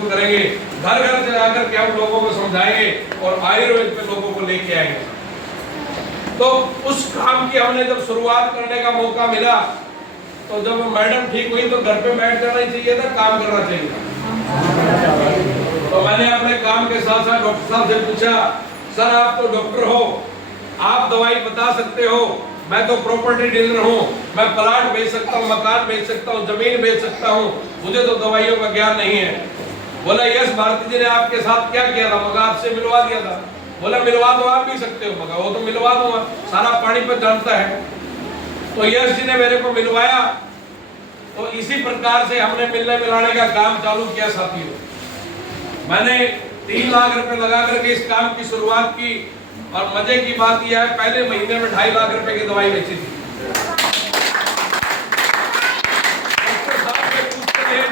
जरूर करेंगे। घर घर से जाकर के हम लोगों को समझाएंगे और आयुर्वेद पे लोगों को लेके आएंगे। तो उस काम की हमने जब शुरुआत करने का मौका मिला तो जब मैडम ठीक हुई तो घर पे बैठ जाना ही चाहिए था, काम करना चाहिए था। तो मैंने अपने काम के साथ साथ डॉक्टर साहब से पूछा, सर आप तो डॉक्टर हो, आप दवाई बता सकते हो, मैं तो प्रॉपर्टी डीलर हूँ, मैं प्लाट बेच सकता हूँ, मकान बेच सकता हूँ, जमीन बेच सकता हूँ, मुझे तो दवाइयों का ज्ञान नहीं है। बोला यश भारती जी ने आपके साथ क्या किया था? मगर आपसे मिलवा दिया था। बोला मिलवा तो आप भी सकते हो। मगर वो तो मिलवा दूंगा, सारा पानी पर जानता है। तो यश जी ने मेरे को मिलवाया। तो इसी प्रकार से हमने मिलने मिलाने का काम चालू किया साथियों। मैंने 3 लाख रुपए लगा करके इस काम की शुरुआत की और मजे की बात यह है पहले महीने में 2.5 लाख रुपए की दवाई बेची थी।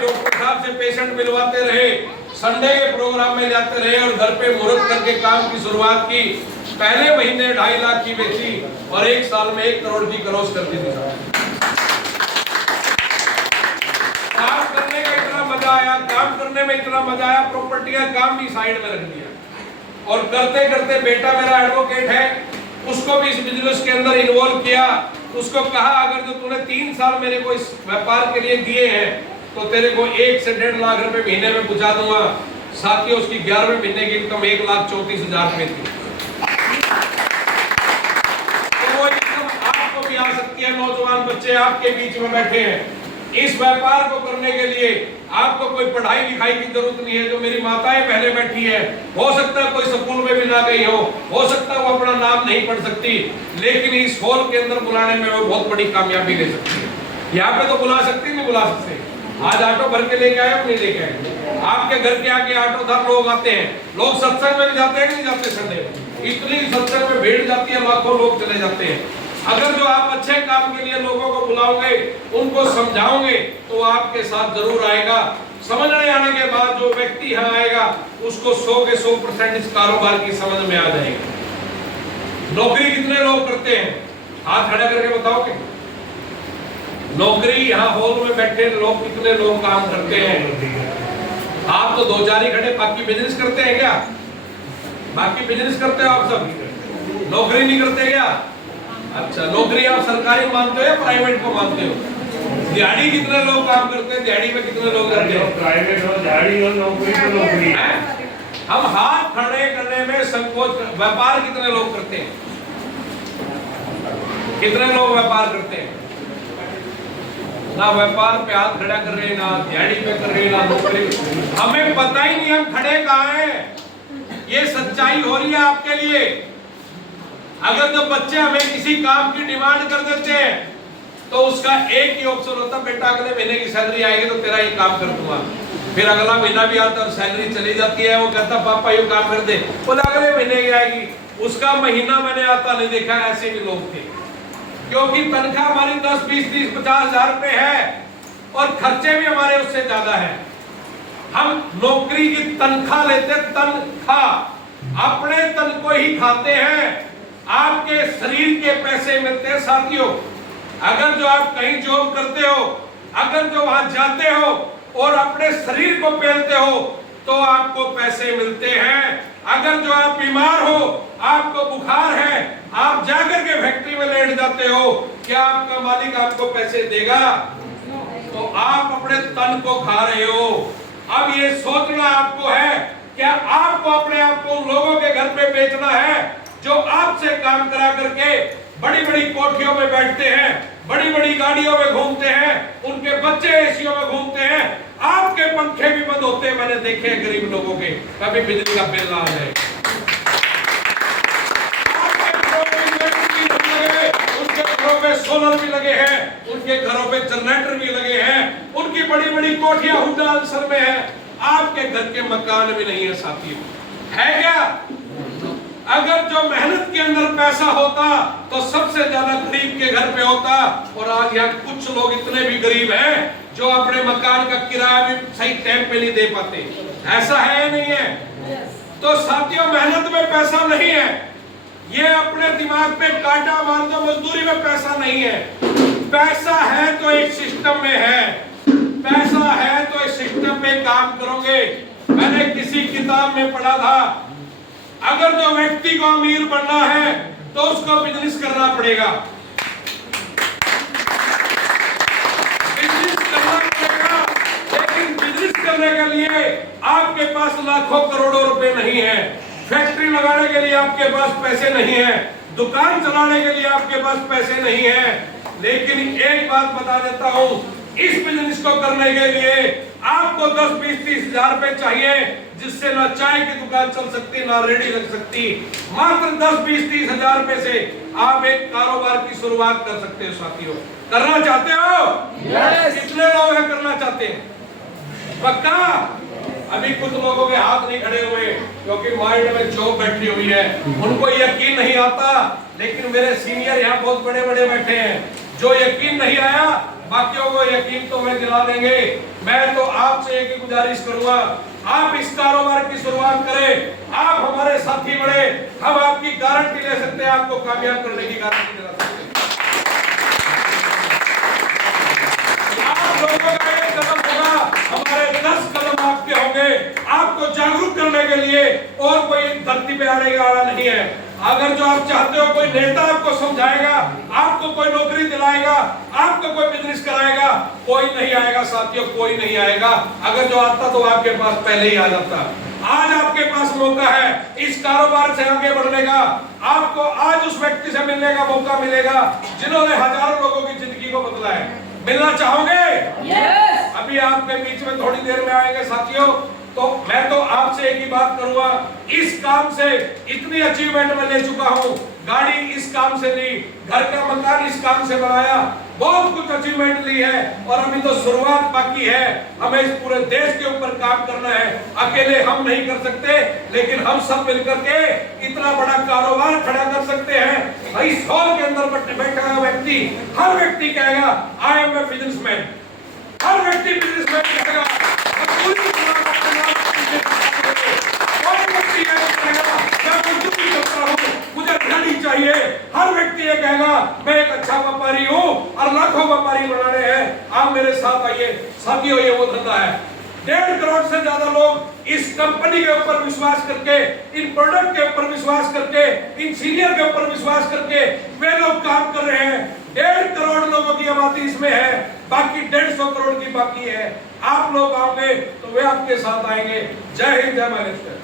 डॉक्टर साहब से पेशेंट मिलवाते रहे, संडे के प्रोग्राम में जाते रहे और घर पे मुहूर्त करके काम की शुरुआत की। पहले महीने 2.5 लाख की बेची और 1 साल में 1 करोड़ की क्रॉस कर दी थी। काम करने का इतना मजा आया, काम करने में इतना मजा आया, प्रॉपर्टी का काम भी साइड में रख दिया और करते करते बेटा मेरा एडवोकेट है, उसको भी इस बिजनेस के अंदर इन्वॉल्व किया। उसको कहा अगर जो तूने 3 साल मेरे को इस व्यापार के लिए दिए हैं तो तेरे को 1 से 1.5 लाख रुपए महीने में पहुंचा दूंगा। साथियों उसकी 11वें महीने की इनकम 1,34,000 रुपए थी। तो वो इनकम आपको भी आ सकती है। नौजवान बच्चे आपके बीच में बैठे हैं, इस व्यापार को करने के लिए आपको कोई पढ़ाई लिखाई की जरूरत नहीं है। जो मेरी माताएं पहले बैठी है, हो सकता है कोई स्कूल में भी ना गई हो सकता है वो अपना नाम नहीं पढ़ सकती, लेकिन इस हॉल के अंदर बुलाने में वो बहुत बड़ी कामयाबी ले सकती है। यहाँ पे तो बुला सकती नहीं बुला सकते। आज ऑटो भर के लेके आए नहीं लेके आए? आपके घर के आगे ऑटोदार लोग आते हैं, लोग सत्संग में भी जाते हैं कि नहीं जाते? संडे में इतनी सत्संग में भीड़ जाती है, लाखों लोग चले जाते हैं। अगर जो आप अच्छे काम के लिए लोगों को बुलाओगे, उनको समझाओगे तो आपके साथ जरूर आएगा। समझने आने के बाद जो व्यक्ति यहाँ आएगा उसको 100 के 100% इस कारोबार की समझ में आ जाएगी। नौकरी कितने लोग करते हैं? हाथ खड़ा करके बताओगे। नौकरी यहाँ हॉल में बैठे लोग कितने लोग काम करते हैं? आप तो 2-4 ही खड़े, बाकी बिजनेस करते हैं क्या? बाकी बिजनेस करते हो आप सब, नौकरी नहीं करते क्या? अच्छा, नौकरी आप सरकारी मानते हो या प्राइवेट को मानते हो? दिहाड़ी कितने लोग काम करते हैं? दिहाड़ी में कितने लोग करते हैं? प्राइवेट हो, दिहाड़ी हो, नौकरी तो नौकरी है। हम हाथ खड़े करने में संकोच। व्यापार कितने लोग करते हैं? कितने लोग व्यापार करते हैं? ना व्यापार पे हाथ खड़ा कर रहे, ना दिहाड़ी पे कर रहे, ना नौकरी। हमें पता ही नहीं हम खड़े कहाँ हैं। ये सच्चाई हो रही है आपके लिए। अगर जो बच्चे हमें किसी काम की डिमांड कर देते हैं तो उसका एक ही ऑप्शन होता, बेटा अगले महीने की सैलरी आएगी तो तेरा ये काम कर दूंगा। फिर अगला महीना भी आता और सैलरी चली जाती है, वो कहता पापा ये काम कर दे, बोले अगले महीने की आएगी। उसका महीना मैंने आता नहीं देखा, ऐसे भी लोग थे। क्योंकि तनख्वाह हमारी 10, 20, 30, 50 हजार रुपए है और खर्चे भी हमारे उससे ज्यादा है। हम नौकरी की तनख्वाह लेते, तनख्वाह अपने तन को ही खाते हैं, आपके शरीर के पैसे मिलते हैं साथियों। अगर जो आप कहीं जॉब करते हो, अगर जो वहां जाते हो और अपने शरीर को पहनते हो तो आपको पैसे मिलते हैं। अगर जो आप बीमार हो, आपको बुखार है, आप जाकर के फैक्ट्री में लेट जाते हो, क्या आपका मालिक आपको पैसे देगा? तो आप अपने तन को खा रहे हो। अब ये सोचना आपको है, क्या आपको अपने आप को लोगों के घर पे बेचना है जो आपसे काम करा करके बड़ी बड़ी कोठियों में बैठते हैं, बड़ी बड़ी गाड़ियों में घूमते हैं, उनके बच्चे एसियों में घूमते हैं, आपके पंखे भी बंद होते हैं। मैंने देखे हैं गरीब लोगों के, कभी बिजली का बिल ना आ जाए, उनके घरों पे सोलर भी लगे हैं, उनके घरों पे जनरेटर भी लगे हैं, उनकी बड़ी बड़ी कोठियां हुड्डा आंसर में है, आपके घर के मकान भी नहीं है साथियों। है क्या? अगर जो मेहनत के अंदर पैसा होता तो सबसे ज्यादा गरीब के घर पे होता। और आज यहाँ कुछ लोग इतने भी गरीब हैं जो अपने मकान का किराया भी सही टाइम पे नहीं दे पाते। ऐसा है या नहीं है? तो साथियों मेहनत में पैसा नहीं है, ये अपने दिमाग पे कांटा मार दो, मजदूरी में पैसा नहीं है। पैसा है तो एक सिस्टम में है, पैसा है तो एक सिस्टम में काम करोगे। मैंने किसी किताब में पढ़ा था, अगर जो व्यक्ति को अमीर बनना है तो उसको बिजनेस करना पड़ेगा, बिजनेस करना पड़ेगा। लेकिन बिजनेस करने के लिए आपके पास लाखों करोड़ों रुपए नहीं है, फैक्ट्री लगाने के लिए आपके पास पैसे नहीं है, दुकान चलाने के लिए आपके पास पैसे नहीं है। लेकिन एक बात बता देता हूं, इस बिजनेस को करने के लिए आपको 10, 20, 30 हजार रुपए चाहिए, जिससे ना चाय की दुकान चल सकती, ना रेडी लग सकती। मात्र 10, 20, 30 हजार रुपए से आप एक कारोबार की शुरुआत कर सकते हो। साथियों, करना चाहते हो? कितने लोग हैं करना चाहते हैं? पक्का? अभी कुछ लोगों के हाथ नहीं खड़े हुए क्योंकि माइंड में चौक बैठी हुई है, उनको यकीन नहीं आता। लेकिन मेरे सीनियर यहाँ बहुत बड़े बड़े बैठे हैं, जो यकीन नहीं आया बाकियों को यकीन तो मैं दिला देंगे। मैं तो आपसे एक ही गुजारिश करूंगा, आप इस कारोबार की शुरुआत करें। आप हमारे साथी बड़े, हम आपकी गारंटी ले सकते हैं, आपको कामयाब करने की गारंटी दिला सकते हैं। आप लोगों का एक कदम होगा, हमारे 10 कदम आपके होंगे। आपको जागरूक करने के लिए और कोई धरती पे आने वाला नहीं है। अगर जो आप चाहते हो, कोई नेता आपको समझाएगा, आपको कोई नौकरी दिलाएगा, आपको कोई बिजनेस कराएगा, कोई नहीं आएगा साथियों, कोई नहीं आएगा। अगर जो आता तो आपके पास पहले ही आ जाता। आज आपके पास मौका है इस कारोबार से आगे बढ़ने का। आपको आज उस व्यक्ति से मिलने का मौका मिलेगा जिन्होंने हजारों लोगों की जिंदगी को बदला है। मिलना चाहोगे? यस। अभी आपके बीच में थोड़ी देर में आएंगे साथियों। तो मैं तो आपसे एक ही बात करूंगा, इस काम से इतनी अचीवमेंट मैं ले चुका हूं। गाड़ी इस काम से ली, घर का मकान इस काम से बनाया, बहुत कुछ अचीवमेंट ली है और अभी तो शुरुआत बाकी है। हमें इस पूरे देश के ऊपर काम करना है। अकेले हम नहीं कर सकते, लेकिन हम सब मिलकर के इतना बड़ा कारोबार खड़ा कर सकते हैं। इस हॉल के अंदर बैठा हुआ व्यक्ति, हर व्यक्ति कहेगा आई एम ए बिजनेसमैन। हर व्यक्ति बिजनेसमैन कहेगा। पूरी चाहिए। हर व्यक्ति ये कहेगा मैं एक अच्छा व्यापारी हूं और लाखों व्यापारी बनाने हैं। आप मेरे साथ आइए साथियों, ये वो धंधा है। 1.5 करोड़ से ज्यादा लोग इस कंपनी के ऊपर विश्वास करके, इन प्रोडक्ट के ऊपर विश्वास करके, इन सीनियर के ऊपर विश्वास करके वे लोग काम कर रहे हैं। 1.5 करोड़ लोगों की आबादी इसमें है, बाकी 150 करोड़ की बाकी है। आप लोग आओगे तो वे आपके साथ आएंगे। जय हिंद, जय महाराष्ट्र।